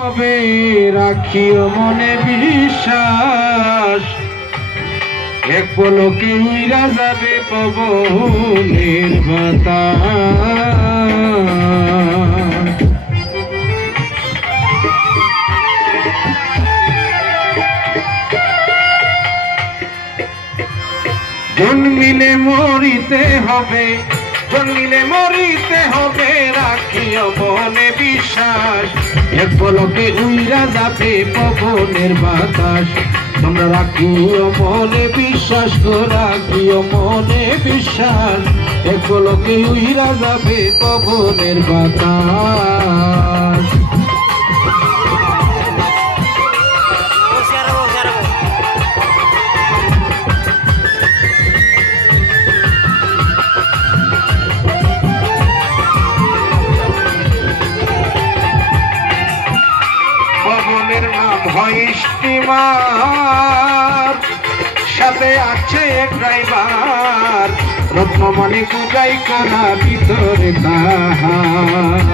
তবে রাখিও মনে বিশ্বাস, এক পলকে উইরা যাবে পবনের বাতাস। জন্মিলে মরিতে হবে, জন্মিলে মরিতে হবে, রাখিও মনে বিশ্বাস, এক পলকে উইরা যাবে পবনের বাতাস। তোমরা রাখিও মনে বিশ্বাস গো, রাখিও মনে বিশ্বাস, এক পলকে উইরা যাবে পবনের বাতাস। পবনের নাম হয় স্টিমার, সাথে আছে ড্রাইভার, রত্নমণি পূজাই করা ভিতরে তাহার।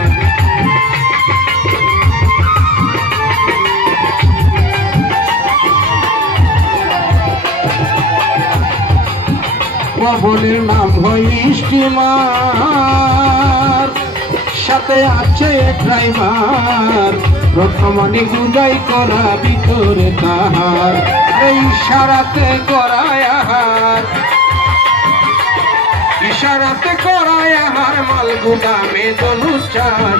পবনের নাম হয় স্টিমার, সাথে আছে ড্রাইভার, রত্নমণি গুজাই করা ভিতরে তাহার। এই ইশারাতে করায় আহার, ইশারাতে করায় আহার, মাল গুদামে দলুচার,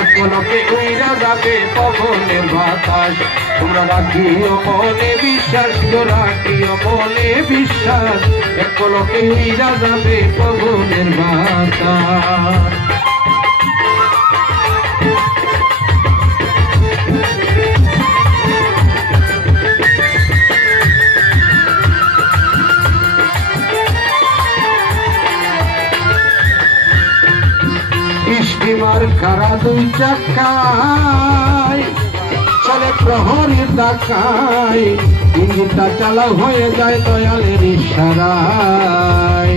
এক পলকে উইরা যাবে পবনের বাতাস। তোমরা রাখিও মনে বিশ্বাস গো, রাখিও মনে বিশ্বাস, এক পলকে উইরা যাবে পবনের বাতাস। স্টিমার কারা দুই চাকায়, চলে প্রহরীর ডাকায়, ইঞ্জিনটা চালা হয়ে যায় দয়ালের ইশারায়।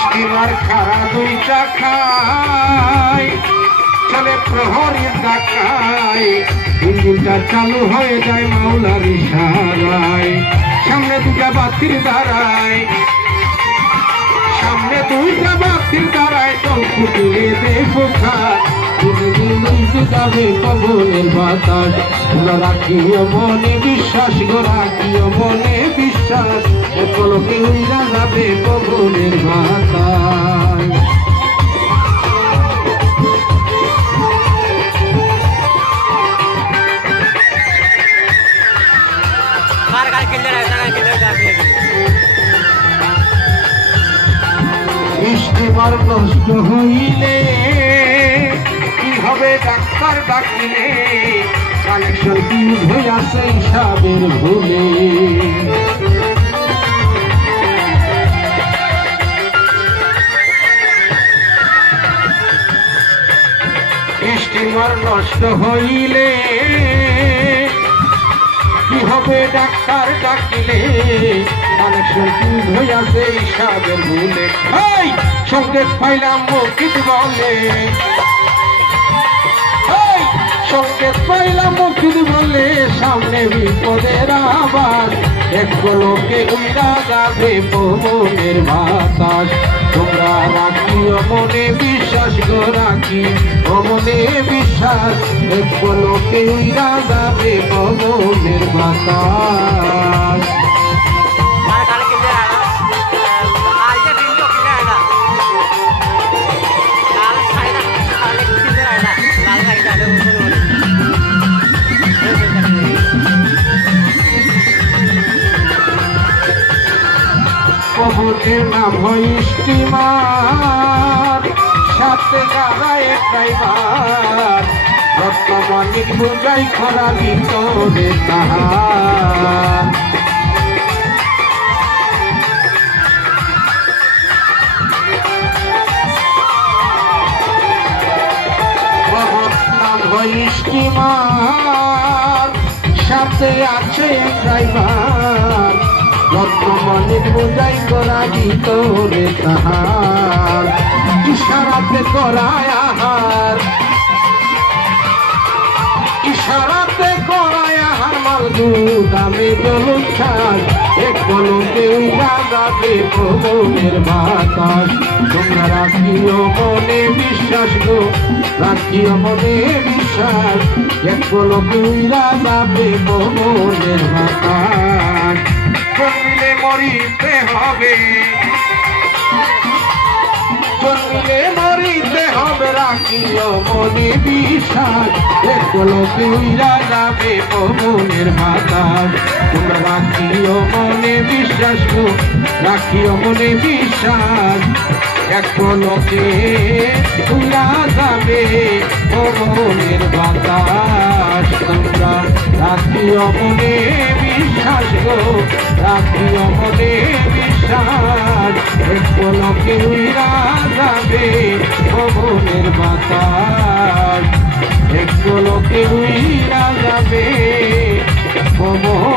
স্টিমার কারা দুই চাকায়, চলে প্রহরীর ডাকায়, ইঞ্জিনটা চালু হয়ে যায় মাওলার ইশারায়। সামনে দুটা বাতির দাঁড়ায়, সামনে দুইটা বাতির দাঁড়ায়, তো ফুটিয়ে দে পোখা, যাবে পবনের বাতাস। রাখিও মনে বিশ্বাস গো, রাখিও মনে বিশ্বাস, পলকে উইরা যাবে পবনের বাতাস। স্টিমার নষ্ট হইলে কি হবে ডাক্তার ডাকিলে, কানেকশন কি হয়ে আছে হিসাবের ভুলে। স্টিমার নষ্ট হইলে কি হবে ডাক্তার ডাকিলে, কানেকশন কি হয়ে আছে হিসাবের ভুলে। এই সংকেত পাইলাম মসজিদ বলে, এই সংকেত পাইলাম মসজিদ বলে, সামনে বিপদের আবার, এক পলকে উইরা যাবে পবনের বাতাস। তোমরা রাখিও মনে বিশ্বাস গো, রাখিও মনে বিশ্বাস, এক পলকে উইরা যাবে পবনের বাতাস। পবনের নাম হয় স্টিমার, সাথে দাঁড়ায় ড্রাইভার, রত্নমণি বুঝাই করা ভিতরে তাহার। স্টিমার, সাথে আছে ড্রাইভার, রত্নমণির বোঝাই করা ভিতরে তাহার ইশারাতে করায় আহার ইশারাতে করায় আহার মাল দামে জলুক ছাড় এক পলকে উড়া যাবে পবনের বাতাস তোমরা রাখিও মনে বিশ্বাস গো রাখিও মনে বিশ্বাস এক পলকে উড়া যাবে পবনের বাতাস জন্মিলে মরিতে হবে জন্মিলে মরিতে হবে রাখিও মনে বিশ্বাস এক পলকে উড়া যাবে পবনের বাতাস তোমরা রাখিও মনে বিশ্বাস গো রাখিও মনে বিশ্বাস এক পলকে উড়া যাবে পবনের বাতাস তোমরা রাখিও মনে বিশ্বাস গো রাখিও মনে বিশ্বাস এক পলকে উড়া যাবে পবনের বাতাস এক পলকে উড়া যাবে পবন